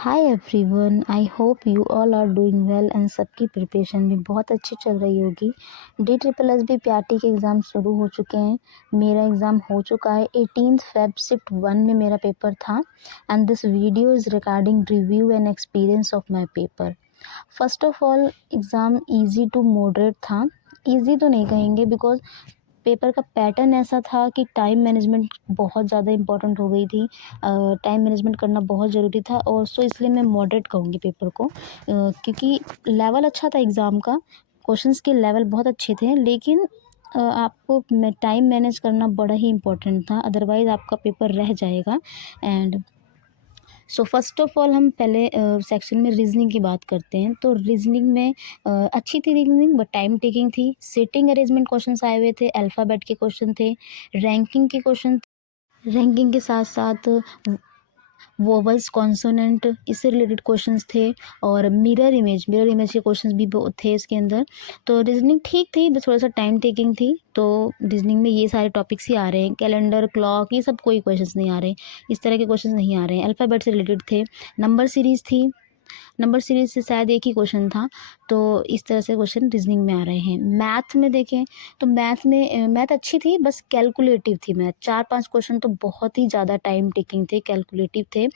Hi everyone, I hope you all are doing well and सबकी preparation भी बहुत अच्छी चल रही होगी। DSSB पीआरटी के एग्ज़ाम शुरू हो चुके हैं। मेरा एग्ज़ाम हो चुका है 18 फेब शिफ्ट 1 में मेरा पेपर था and this video is regarding review and experience of my paper. First of all exam easy to moderate था। इजी तो नहीं कहेंगे बिकॉज पेपर का पैटर्न ऐसा था कि टाइम मैनेजमेंट बहुत ज़्यादा इम्पोर्टेंट हो गई थी। टाइम मैनेजमेंट करना बहुत ज़रूरी था और सो इसलिए मैं मॉडरेट कहूँगी पेपर को, क्योंकि लेवल अच्छा था एग्ज़ाम का। क्वेश्चंस के लेवल बहुत अच्छे थे, लेकिन आपको टाइम मैनेज करना बड़ा ही इम्पोर्टेंट था, अदरवाइज़ आपका पेपर रह जाएगा। And so first of all हम पहले सेक्शन में रीजनिंग की बात करते हैं। तो रीजनिंग में अच्छी थी रीजनिंग, बट टाइम टेकिंग थी। सिटिंग अरेंजमेंट क्वेश्चंस आए हुए थे, अल्फ़ाबेट के क्वेश्चन थे, रैंकिंग के क्वेश्चन, रैंकिंग के साथ साथ वोवल्स, कॉन्सोनेंट, इससे रिलेटेड क्वेश्चंस थे और मिरर इमेज के क्वेश्चंस भी थे इसके अंदर। तो रीजनिंग ठीक थी, बस थोड़ा सा टाइम टेकिंग थी। तो रीजनिंग में ये सारे टॉपिक्स ही आ रहे हैं, कैलेंडर, क्लॉक, ये सब कोई क्वेश्चंस नहीं आ रहे, इस तरह के क्वेश्चंस नहीं आ रहे हैं। अल्फ़ाबेट से रिलेटेड थे, नंबर सीरीज़ थी, नंबर सीरीज़ से शायद एक ही क्वेश्चन था। तो इस तरह से क्वेश्चन रीजनिंग में आ रहे हैं। मैथ में देखें तो मैथ में मैथ अच्छी थी, बस कैलकुलेटिव थी मैथ। 4-5 क्वेश्चन तो बहुत ही ज़्यादा टाइम टेकिंग थे, कैलकुलेटिव थे।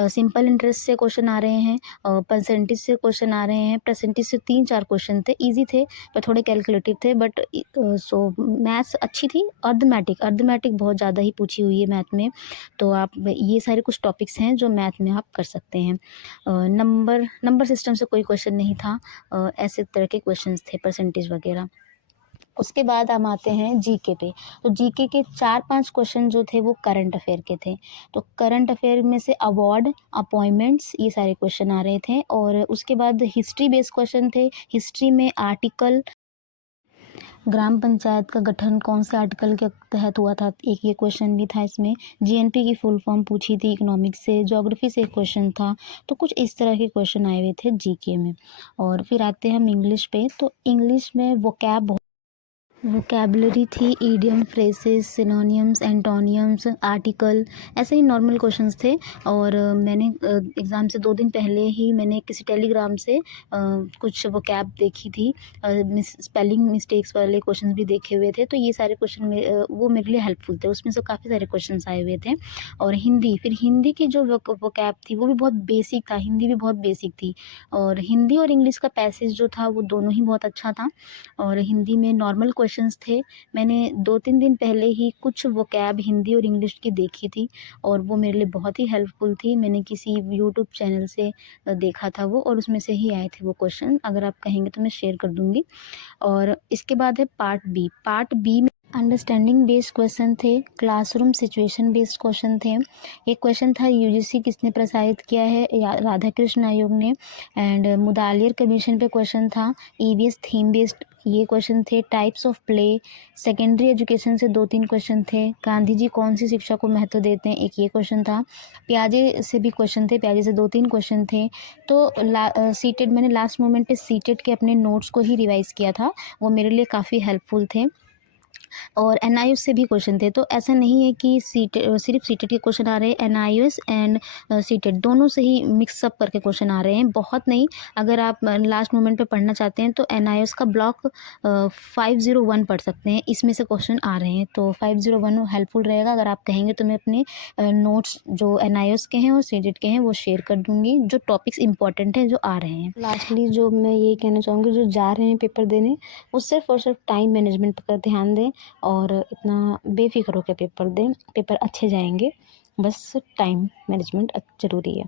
सिंपल इंटरेस्ट से क्वेश्चन आ रहे हैं, परसेंटेज से क्वेश्चन आ रहे हैं, परसेंटेज से 3-4 क्वेश्चन थे, ईजी थे पर थोड़े कैलकुलेटिव थे। बट सो मैथ्स अच्छी थी। अर्थमेटिक बहुत ज़्यादा ही पूछी हुई है मैथ में। तो आप ये सारे कुछ टॉपिक्स हैं जो मैथ में आप कर सकते हैं। नंबर सिस्टम से कोई क्वेश्चन नहीं था। ऐसे तरह के क्वेश्चंस थे, परसेंटेज वगैरह। उसके बाद हम आते हैं जीके पे। तो जीके के 4-5 क्वेश्चन जो थे वो करंट अफेयर के थे। तो करंट अफेयर में से अवार्ड, अपॉइंटमेंट्स, ये सारे क्वेश्चन आ रहे थे। और उसके बाद हिस्ट्री बेस्ड क्वेश्चन थे। हिस्ट्री में आर्टिकल, ग्राम पंचायत का गठन कौन से आर्टिकल के तहत हुआ था, एक ये क्वेश्चन भी था इसमें। जीएनपी की फुल फॉर्म पूछी थी इकोनॉमिक्स से। ज्योग्राफी से एक क्वेश्चन था। तो कुछ इस तरह के क्वेश्चन आए हुए थे जीके में। और फिर आते हैं हम इंग्लिश पे। तो इंग्लिश में वोकैबुलरी थी, ईडियम, फ्रेजेस, सिनोनियम्स, एंटोनियम्स, आर्टिकल, ऐसे ही नॉर्मल क्वेश्चंस थे। और मैंने एग्ज़ाम से 2 दिन पहले ही मैंने किसी टेलीग्राम से कुछ वोकैब देखी थी, स्पेलिंग मिस्टेक्स वाले क्वेश्चंस भी देखे हुए थे। तो ये सारे क्वेश्चन वो मेरे लिए हेल्पफुल थे, उसमें से काफ़ी सारे क्वेश्चंस आए हुए थे। और हिंदी की जो वोकैब थी वो भी बहुत बेसिक था, हिंदी भी बहुत बेसिक थी। और हिंदी और इंग्लिश का पैसेज जो था वो दोनों ही बहुत अच्छा था। और हिंदी में नॉर्मल क्वेश्चंस थे। मैंने 2-3 दिन पहले ही कुछ वोकैब हिंदी और इंग्लिश की देखी थी और वो मेरे लिए बहुत ही हेल्पफुल थी। मैंने किसी यूट्यूब चैनल से देखा था वो, और उसमें से ही आए थे वो क्वेश्चन। अगर आप कहेंगे तो मैं शेयर कर दूँगी। और इसके बाद है पार्ट बी में अंडरस्टैंडिंग बेस्ड क्वेश्चन थे, क्लासरूम सिचुएशन बेस्ड क्वेश्चन थे। एक क्वेश्चन था यूजीसी किसने प्रसारित किया है, राधा कृष्ण आयोग ने। एंड मुदालियर कमीशन पे क्वेश्चन था। ईवीएस थीम बेस्ड ये क्वेश्चन थे। Types of play, secondary education से 2-3 क्वेश्चन थे। गांधी जी कौन सी शिक्षा को महत्व देते हैं, एक ये क्वेश्चन था। प्याजे से भी क्वेश्चन थे, प्याजे से 2-3 क्वेश्चन थे। तो सीटेड मैंने लास्ट मोमेंट पे सीटेड के अपने नोट्स को ही रिवाइज किया था, वो मेरे लिए काफ़ी हेल्पफुल थे। और एनआईएस से भी क्वेश्चन थे। तो ऐसा नहीं है कि सिर्फ सीटेट के क्वेश्चन आ रहे हैं, एनआईएस एंड सीटेट दोनों से ही मिक्सअप करके क्वेश्चन आ रहे हैं, बहुत नहीं। अगर आप लास्ट मोमेंट पे पढ़ना चाहते हैं तो एनआईएस का ब्लॉक 501 पढ़ सकते हैं, इसमें से क्वेश्चन आ रहे हैं। तो 501 हेल्पफुल रहेगा। अगर आप कहेंगे तो मैं अपने नोट्स जो एनआईएस के हैं और सीटेट के हैं वो शेयर कर दूँगी, जो टॉपिक्स इंपॉर्टेंट हैं जो आ रहे हैं। लास्टली जो मैं ये कहना चाहूँगी, जो जा रहे हैं पेपर देने, वो सिर्फ और सिर्फ टाइम मैनेजमेंट पर ध्यान दें और इतना बेफ़िक्र होकर पेपर दें। पेपर अच्छे जाएंगे, बस टाइम मैनेजमेंट ज़रूरी है।